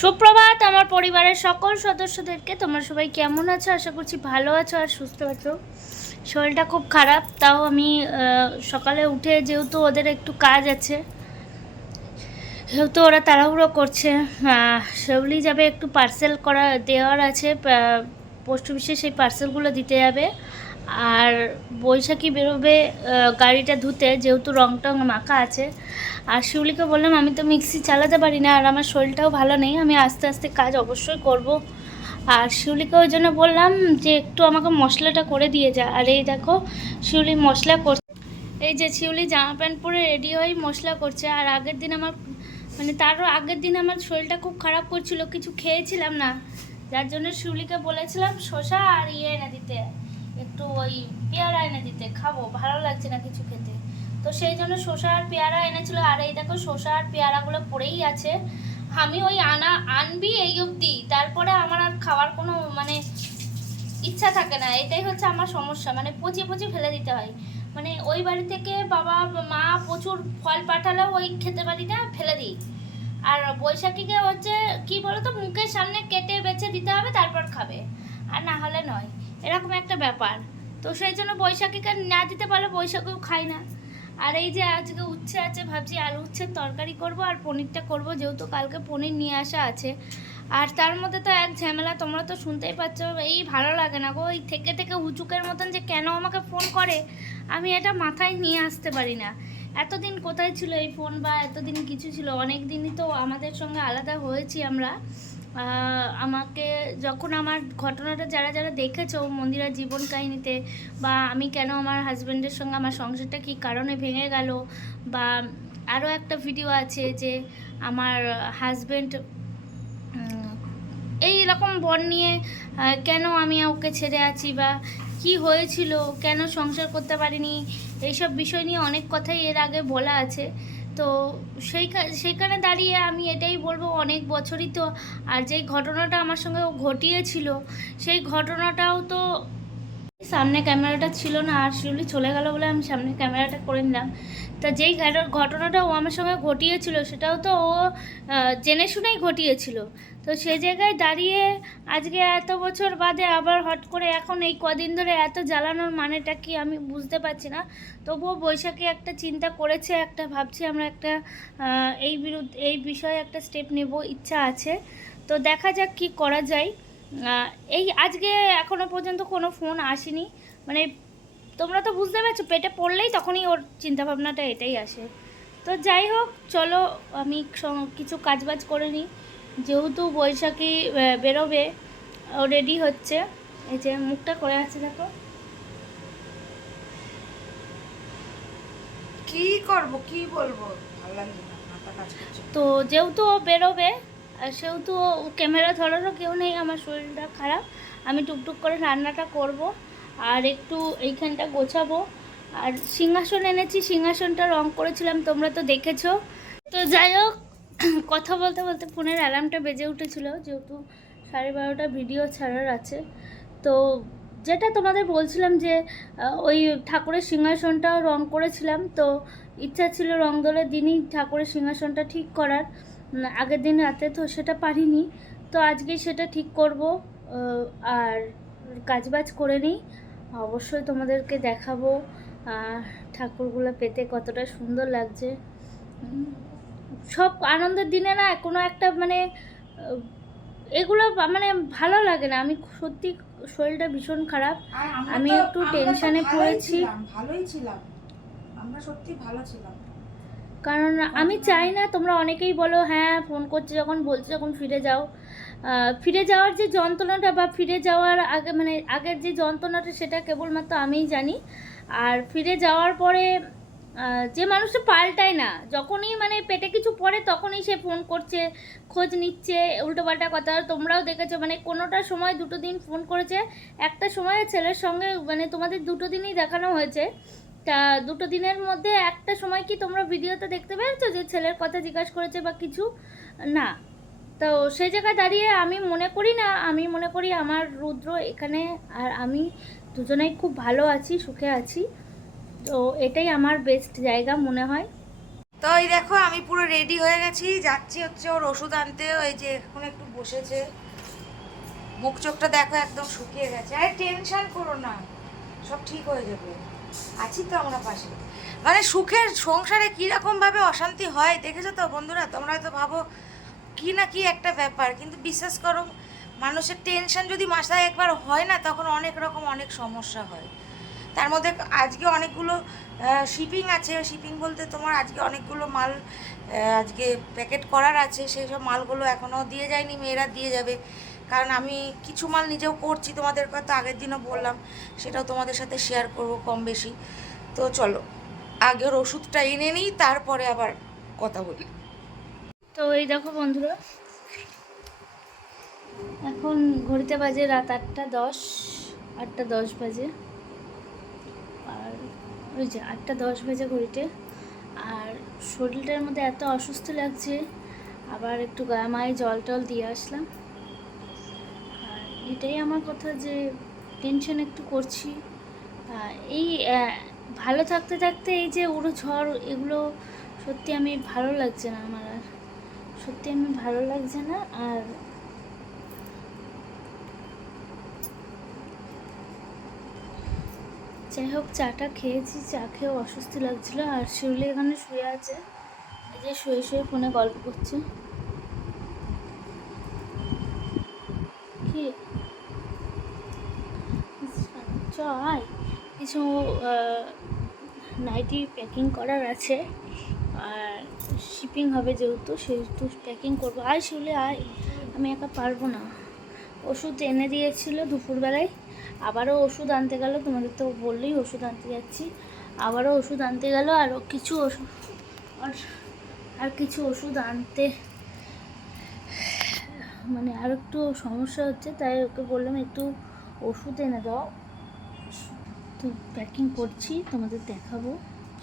সুপ্রভাত, আমার পরিবারের সকল সদস্যদেরকে। তোমরা সবাই কেমন আছো? আশা করছি ভালো আছো আর সুস্থ আছো। শরীরটা খুব খারাপ, তাও আমি সকালে উঠে যেহেতু ওদের একটু কাজ আছে যেহেতু ওরা তাড়াহুড়ো করছে। সেগুলি যাবে একটু পার্সেল করা দেওয়ার আছে পোস্ট অফিসে সেই পার্সেলগুলো দিতে যাবে। আর বৈশাখী বেরোবে গাড়িটা ধুতে, যেহেতু রং টং মাখা আছে। আর শিউলিকে বললাম, আমি তো মিক্সি চালাতে পারি না আর আমার শরীরটাও ভালো নেই, আমি আস্তে আস্তে কাজ অবশ্যই করব। আর শিউলিকে ওই জন্য বললাম যে, একটু আমাকে মশলাটা করে দিয়ে যা। আর এই দেখো, শিউলি মশলা করছে এই যে শিউলি জামা প্যান্ট পরে রেডি হয়ে মশলা করছে। আর আগের দিন আমার মানে তারও আগের দিন আমার শরীরটা খুব খারাপ করছিল, কিছু খেয়েছিলাম না। যার জন্য শিউলিকে বলেছিলাম, শসা আর ইয়ে এনে দিতে। একটু ওই পেয়ারা এনে দিতে, খাব, ভালো লাগছে না কিছু খেতে। তো সেই জন্য শসা আর পেয়ারা এনেছিল, আর এই দেখো শসা আর পেয়ারাগুলো পড়েই আছে। আমি ওই আনা, আনবি এই অবধি, তারপরে আমার আর খাওয়ার কোনো মানে ইচ্ছা থাকে না। এটাই হচ্ছে আমার সমস্যা মানে পচিয়ে পচিয়ে ফেলে দিতে হয়। মানে ওই বাড়ি থেকে বাবা, মা প্রচুর ফল পাঠালেও ওই খেতে না ফেলে দিই। আর বৈশাখীকে হচ্ছে, কি বলতো, মুখের সামনে কেটে বেছে দিতে হবে, তারপর খাবে। আর না হলে নয়। এরকম একটা ব্যাপার। তো সেই জন্য বৈশাখীকে না দিতে পারলে বৈশাখীও খাই না। আর এই যে আজকে উচ্ছে আছে, ভাবছি আলু উচ্ছের তরকারি করব আর পনিরটা করব, যেহেতু কালকে পনির নিয়ে আসা আছে। আর তার মধ্যে তো এক ঝামেলা, তোমরা তো শুনতেই পাচ্ছ, এই ভালো লাগে না গো ওই থেকে থেকে হুচুকের মতন যে কেন আমাকে ফোন করে, আমি এটা মাথায় নিয়ে আসতে পারি না। এতদিন কোথায় ছিল এই ফোন বা এতদিন কিছু ছিল? অনেক দিনই তো আমাদের সঙ্গে আলাদা হয়েছি আমরা। আমাকে যখন আমার ঘটনাটা যারা যারা দেখেছ মন্দিরার জীবন কাহিনীতে, বা আমি কেন আমার হাজব্যান্ডের সঙ্গে আমার সংসারটা কী কারণে ভেঙে গেল, বা আরও একটা ভিডিও আছে যে আমার হাজব্যান্ড এই রকম বন নিয়ে কেন আমি ওকে ছেড়ে আছি বা কি হয়েছিল, কেন সংসার করতে পারিনি, এইসব বিষয় নিয়ে অনেক কথাই এর আগে বলা আছে। তো সেই সেইখানে দাঁড়িয়ে আমি এটাই বলব অনেক বছরই তো, আর যেই ঘটনাটা আমার সঙ্গে ঘটিয়েছিল, সেই ঘটনাটাও তো সামনে ক্যামেরাটা ছিল না, আর শিউলি চলে গেল বলে আমি সামনে ক্যামেরাটা করে নিলাম। তা যেই ঘাট- ঘটনাটা ও আমার সঙ্গে ঘটিয়েছিল, সেটাও তো ও জেনে শুনেই ঘটিয়েছিল। তো সেই জায়গায় দাঁড়িয়ে আজকে এত বছর বাদে আবার হট করে এখন এই কদিন ধরে এত জ্বালানোর মানেটা কি আমি বুঝতে পারছি না। তবুও বৈশাখী একটা চিন্তা করেছে, একটা ভাবছি আমরা একটা এই বিরুদ্ধে, এই বিষয়ে একটা স্টেপ নেব, ইচ্ছা আছে। তো দেখা যাক কি করা যায়। এই আজকে এখনও পর্যন্ত কোনো ফোন আসেনি। মানে তোমরা তো বুঝতে পারছ পেটে পড়লেই তখনই ওর চিন্তাভাবনাটা এটাই আসে। তো যাই হোক চলো আমি কিছু কাজবাজ করে নিই। যেহেতু বৈশাখী বেরোবে ও রেডি হচ্ছে। এই যে মুখটা করে আছে দেখো। কি করব কি বলব? কাজ। তো যেহেতু ও বেরোবে সেহেতু ও ক্যামেরা ধরারও কেউ নেই আমার শরীরটা খারাপ। আমি টুকটুক করে রান্নাটা করব। আর একটু এইখানটা গোছাবো। আর সিংহাসন এনেছি, সিংহাসনটা রং করেছিলাম, তোমরা তো দেখেছ। তো যাই হোক, কথা বলতে বলতে ফোনের অ্যালার্মটা বেজে উঠেছিল, যেহেতু সাড়ে বারোটা ভিডিও ছাড়ার আছে। তো যেটা তোমাদের বলছিলাম যে ওই ঠাকুরের সিংহাসনটাও রং করেছিলাম। তো ইচ্ছা ছিল রং দলের দিনই ঠাকুরের সিংহাসনটা ঠিক করার। আগের দিন রাতে তো সেটা পারিনি। তো আজকে সেটা ঠিক করব আর কাজবাজ করে নিই। অবশ্যই তোমাদেরকে দেখাবো ঠাকুরগুলো পেতে কতটা সুন্দর লাগছে। সব আনন্দের দিনে না কোনো একটা মানে এগুলো মানে ভালো লাগে না। আমি সত্যি শরীরটা ভীষণ খারাপ। আমি একটু টেনশনে পড়েছি। ভালোই ছিলাম। আমরা সত্যি ভালো ছিলাম। কারণ আমি চাই না তোমরা অনেকেই বলো হ্যাঁ ফোন করছে যখন বলছে যখন ফিরে যাও। ফিরে যাওয়ার যে যন্ত্রণাটা বা ফিরে যাওয়ার আগে মানে আগের যে যন্ত্রণাটা সেটা কেবলমাত্র আমিই জানি। আর ফিরে যাওয়ার পরে যে মানুষটা পাল্টায় না, যখনই মানে পেটে কিছু পড়ে তখনই সে ফোন করছে, খোঁজ নিচ্ছে, উল্টোপাল্টা কথা। তোমরাও দেখেছ মানে কোনোটা সময় দুটো দিন ফোন করেছে, একটা সময় ছেলের সঙ্গে মানে তোমাদের দুটো দিনই দেখানো হয়েছে। তা দুটো দিনের মধ্যে একটা সময় কি তোমরা ভিডিওতে দেখতে পেরেছ যে ছেলের কথা জিজ্ঞাসা করেছে বা কিছু? না। তো সেই জায়গায় দাঁড়িয়ে আমি মনে করি না, আমি মনে করি আমার রুদ্র এখানে আর আমি দুজনেই খুব ভালো আছি, সুখে আছি। তো এটাই আমার বেস্ট জায়গা মনে হয়। তো এই দেখো, আমি পুরো রেডি হয়ে গেছি। যাচ্ছি হচ্ছে ওর ওষুধ আনতে, ওই যে এখন একটু বসেছে। মুখ চোখটা দেখো, একদম শুকিয়ে গেছে। আরে টেনশন করো না, সব ঠিক হয়ে যাবে। আছি তো আমরা পাশে। মানে সুখের সংসারে কীরকম ভাবে অশান্তি হয়, দেখেছ তো বন্ধুরা? তোমরা হয়তো ভাবো কি না কি একটা ব্যাপার। কিন্তু বিশ্বাস করো, মানুষের টেনশন যদি মাসায় একবার হয় না, তখন অনেক রকম অনেক সমস্যা হয়। তার মধ্যে আজকে অনেকগুলো শিপিং আছে। শিপিং বলতে তোমার আজকে অনেকগুলো মাল আজকে প্যাকেট করার আছে। সেই সব মালগুলো এখনও দিয়ে যায়নি, মেয়েরা দিয়ে যাবে। কারণ আমি কিছু মাল নিজেও করছি, তোমাদের কথা আগের দিনও বললাম। সেটাও তোমাদের সাথে শেয়ার করব কম বেশি। তো চলো, আগের ওষুধটা এনে নিই, তারপরে আবার কথা বলি। এই দেখো বন্ধুরা, এখন ঘড়িতে বাজে রাত আটটা দশ আটটা দশ বাজে। আর ওই যে আটটা দশ বাজে ঘড়িতে। আর শরীরটার মধ্যে এত অসুস্থ লাগছে, আবার একটু গায়ে জল টল দিয়ে আসলাম। আর এটাই আমার কথা যে টেনশন একটু করছি। এই ভালো থাকতে থাকতে এই যে উড়ো ঝড় এগুলো সত্যি আমি ভালো লাগছে না আমার সত্যি আমি ভালো লাগছে না, আর যাই হোক, চাটা খেয়েছি, চা খেয়েও অসুস্থ লাগছিল, আর শিউলি এখানে শুয়ে আছে। এই যে শুয়ে শুয়ে ফোনে গল্প করছে। কি? চ আয় কিছু নাইটি প্যাকিং করার আছে, আর শিপিং হবে যেহেতু, সেহেতু প্যাকিং করব। আয় শুলে আয় আমি একা পারব না। ওষুধ এনে দিয়েছিল দুপুরবেলায়, আবারও ওষুধ আনতে গেল, তোমাদের তো বললেই ওষুধ আনতে যাচ্ছি। আবারও ওষুধ আনতে গেল আরও কিছু ওষুধ আর আর কিছু ওষুধ আনতে মানে আর একটু সমস্যা হচ্ছে, তাই ওকে বললাম, একটু ওষুধ এনে দাও। তো প্যাকিং করছি, তোমাদের দেখাবো।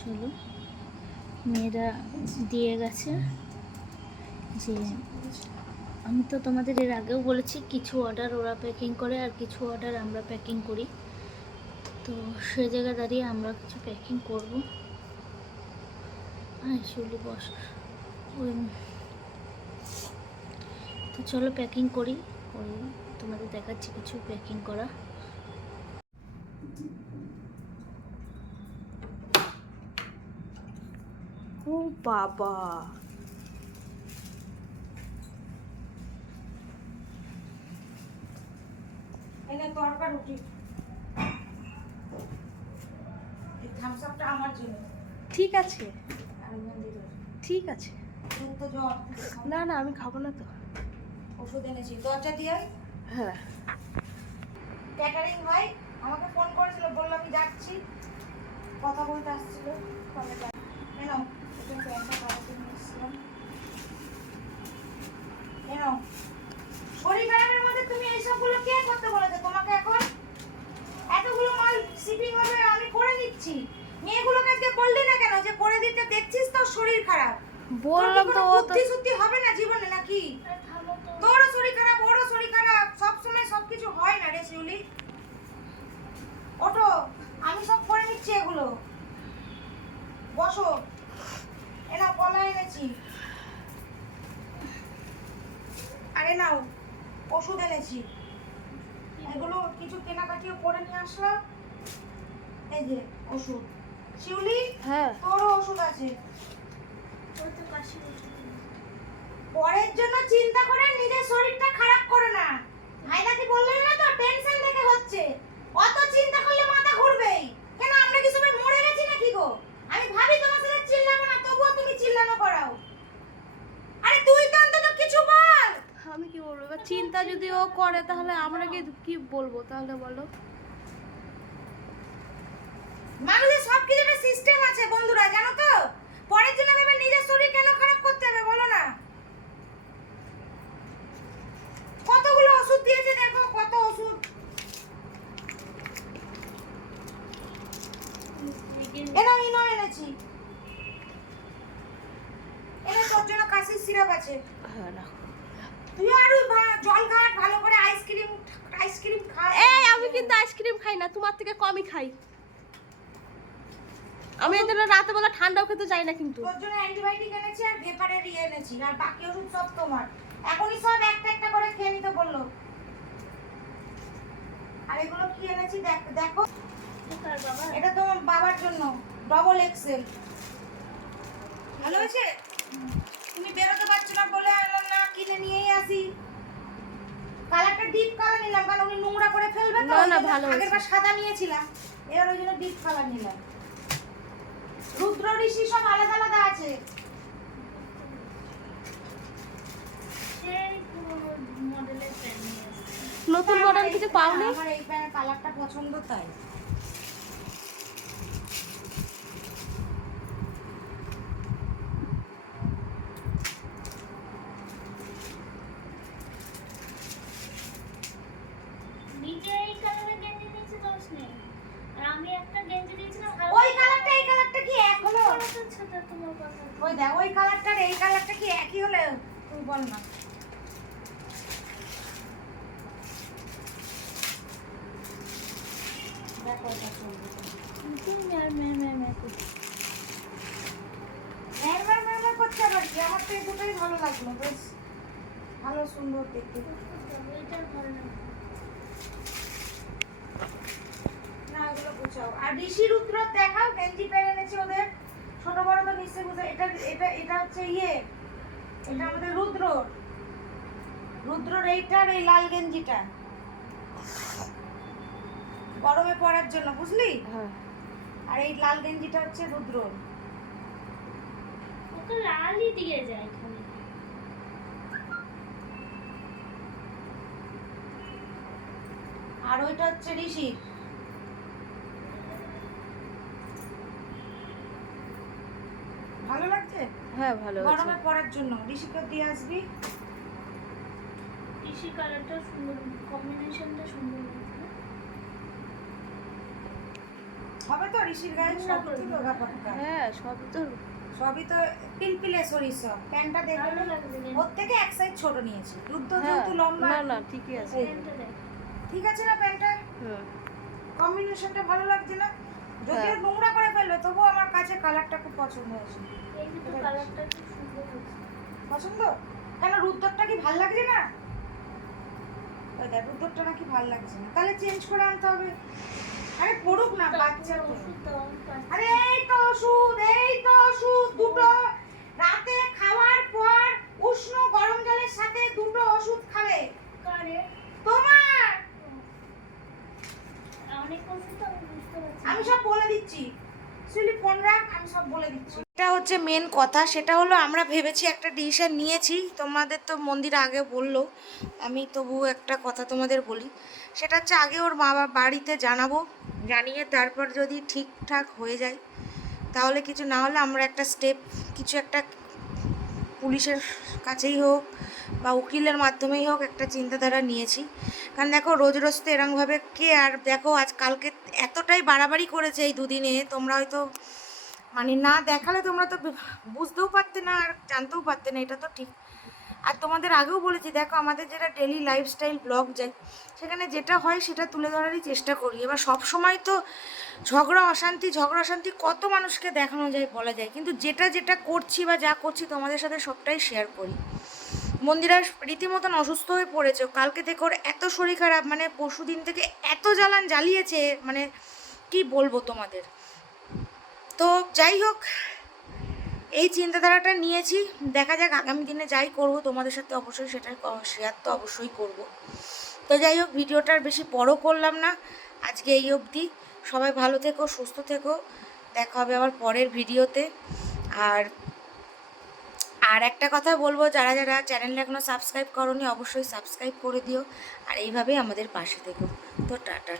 চলো। মেয়েরা দিয়ে গেছে যে, আমি তো তোমাদের এর আগেও বলেছি কিছু অর্ডার ওরা প্যাকিং করে আর কিছু অর্ডার আমরা প্যাকিং করি। তো সে জায়গায় দাঁড়িয়ে আমরা কিছু প্যাকিং করব। হ্যাঁ শিউলি বস। ওই তো চলো প্যাকিং করি, করে তোমাদের দেখাচ্ছি কিছু প্যাকিং করা। ও বাবা। এনে তরকার রুটি। এই থামস আপটা আমার জন্য। ঠিক আছে। আর ঠিক আছে। না না আমি খাব না তো। ওষুধ এনেছি। দরজা দিয়ে হ্যাঁ। ক্যাটারিং ভাই আমাকে ফোন করেছিল বলল আমি যাচ্ছি। কথা বলতে আসছিল। ফোনে কেন খারাপের মধ্যে তুমি এইসবগুলো কে করতে বলেছে তোমাকে এখন এতগুলো মাল শিপিং হবে আমি করে দিচ্ছি মেয়েগুলোকে আজকে বললি না কেন যে করে দিতে দেখছিস তো। শরীর খারাপ বললাম তো বুদ্ধি শুদ্ধি হবে না জীবনে নাকি তোরও শরীর খারাপ ওরও শরীর খারাপ। সব সময় সবকিছু হয় না রে শিউলি। ওঠো আমি সব করে নিচ্ছি এগুলো। বসো এনা কলা এনেছি আরে নাও ওষুধ এনেছি। এগুলো কিছু কেনাকাটিও করে নিয়ে আসলাম। এই যে ওষুধ। শিউলি হ্যাঁ। তোরও ওষুধ আছে। পরের জন্য চিন্তা করে নিজের শরীরটা খারাপ করে না। ভাইদাকে বললেন না তো টেনশন দেখে হচ্ছে। অত চিন্তা করলে মাথা ঘুরবেই কেন আমরা কি সবাই মরে গেছি নাকি গো আমি ভাবি তোমার সাথে চিল্লাবো না তবুও তুমি চিল্লানো করাও আরে তুই তো অন্তত কিছু বল আমি কি বলব এবার চিন্তা যদি ও করে, তাহলে আমরা কি কি বলব? তাহলে বলো। মানুষের সব কিছু একটা সিস্টেম আছে বন্ধুরা, জানো তো পরের জন্য ভেবে নিজের শরীর কেন খারাপ করতে হবে বলো না কতগুলো ওষুধ দিয়েছে দেখো কত ওষুধ এনা ইনো এনেছি এনে তোর জন্য কাশির সিরাপ আছে হ্যাঁ রাখো তুই আরও ভা- জল ঘাট ভালো করে আইসক্রিম আইসক্রিম খা এই আমি কিন্তু আইসক্রিম খাই না তোমার থেকে কমই খাই আমি এই জন্য রাতে বেলা ঠান্ডাও খেতে চাই না কিন্তু। তোর জন্য অ্যান্টিবায়োটিক এনেছি আর ভেপারের ইয়ে এনেছি আর বাকি ওষুধ সব তোমার। এখনই সব একটা একটা করে খেয়ে নিতে বলল। আর এগুলো কি এনেছি দেখ দেখো। এটা তোমার বাবার জন্য ডবল এক্সেল ভালো হয়েছে? তুমি বেরোতে পারছ না বলে আনলাম না কিনে নিয়েই আসি। কালারটা ডিপ কালার নিলাম কারণ উনি নোংরা করে ফেলবে না, না, ভালো। আগেরবার সাদা নিয়েছিলাম। এবার ওই জন্য ডিপ কালার নিলাম। রুদ্র ঋষি সব আলাদা আলাদা আছে। নতুন মডেল কিছু পাওনি? আমার এই প্যান্টের কালারটা পছন্দ তাই নিচে এই কালারের গেঞ্জি নিয়েছে দোষ নেই আর আমি একটা গেঞ্জি দিয়েছিলাম ওই কালারটা এই কালারটা কি এক হলো সেটা তোমার কথা ওই দেখ ওই কালারটার এই কালারটা কি একই হলে তুই বল না দেখো এটা চলবে তুমি আর মেয়ে মেয়ে মেয়ে করছ ম্যারমার ম্যারমার করছে আমার তো এই দুটোই ভালো লাগল বেশ। ভালো সুন্দর দেখতে। না এগুলো গুছাও। আর ঋষি রুদ্র দেখাও গেঞ্জি এনেছি ওদের। ছোট বড় তো নিশ্চয়ই বুঝে এটা এটা এটা হচ্ছে ইয়ে এটা আমাদের রুদ্র। রুদ্রর এইটার এই লাল গেঞ্জিটা। গরমে পরার জন্য বুঝলি? হ্যাঁ। আর এই লাল গেঞ্জিটা হচ্ছে রুদ্র। ওকে লালই দিয়ে যায় আর ওইটা হচ্ছে ঋষির ভালো লাগছে হ্যাঁ ভালো গরমে পরার জন্য। ঋষিকে দিয়ে আসবি? কৃষি কালারটা সুন্দর কম্বিনেশনটা সুন্দর হবে তো ঋষির গায়ে? সবই তো হ্যাঁ সব তো। সবই তো পিলপিলে সরিষ। প্যান্টটা দেখে ভালো লাগছে ওর থেকে এক সাইজ ছোট নিয়েছি। হ্যাঁ যেহেতু লম্বা। না না ঠিকই আছে। ঠিক আছে না প্যান্টটা হুম। কম্বিনেশনটা ভালো লাগছে না। যদিও হ্যাঁ। নোংরা করে ফেলবে তবুও আমার কাছে কালারটা খুব পছন্দ হয়েছে। পছন্দ? কেন রুদ্রটা কি ভালো লাগছে না? দেখ রুদ্রটা নাকি ভালো লাগছে না। তাহলে চেঞ্জ করে আনতে হবে। আরে পড়ুক না বাচ্চা আরে এই তো ওষুধ এই তো ওষুধ দুটো। রাতে খাওয়ার পর উষ্ণ গরম জলের সাথে দুটো ওষুধ খাবে। তোমার! আমি সব বলে দিচ্ছি। ফোন রাখ আমি সব বলে দিচ্ছি। এটা হচ্ছে মেন কথা, সেটা হলো আমরা ভেবেছি একটা ডিসিশন নিয়েছি, তোমাদের তো মন্দির আগে বলল, আমি তবু একটা কথা তোমাদের বলি, সেটা হচ্ছে আগে ওর মা বাড়িতে জানাব, জানিয়ে তারপর যদি ঠিকঠাক হয়ে যায়, তাহলে কিছু না হলে আমরা একটা স্টেপ কিছু একটা পুলিশের কাছেই হোক বা উকিলের মাধ্যমেই হোক একটা চিন্তাধারা নিয়েছি। কারণ দেখো রোজ রোজ তো এরমভাবে কে আর দেখো আজ কালকে এতটাই বাড়াবাড়ি করেছে এই দুদিনে, তোমরা হয়তো মানে না দেখালে তোমরা তো বুঝতেও পারতে না আর জানতেও পারতে না, এটা তো ঠিক। আর তোমাদের আগেও বলেছি, দেখো আমাদের যেটা ডেলি লাইফস্টাইল ব্লগ যায়, সেখানে যেটা হয় সেটা তুলে ধরারই চেষ্টা করি। এবার সব সময় তো ঝগড়া, অশান্তি ঝগড়া, অশান্তি কত মানুষকে দেখানো যায়, বলা যায়। কিন্তু যেটা যেটা করছি বা যা করছি তোমাদের সাথে সবটাই শেয়ার করি। মন্দিরা রীতিমতন অসুস্থ হয়ে পড়েছে, কালকে থেকে ওর এত শরীর খারাপ মানে পরশু দিন থেকে এত জ্বালান জ্বালিয়েছে মানে কি বলব তোমাদের? তো যাই হোক, এই চিন্তাধারাটা নিয়েছি। দেখা যাক আগামী দিনে যাই করব, তোমাদের সাথে অবশ্যই সেটা শেয়ার তো অবশ্যই করব। তো যাই হোক ভিডিওটার বেশি বড় করলাম না। আজকে এই অবধি। সবাই ভালো থেকো, সুস্থ থেকো। দেখা হবে আবার পরের ভিডিওতে। আর আর একটা কথা বলব, যারা যারা চ্যানেলটা এখনও সাবস্ক্রাইব করনি, অবশ্যই সাবস্ক্রাইব করে দিও। আর এইভাবেই আমাদের পাশে থেকো। তো টাটা।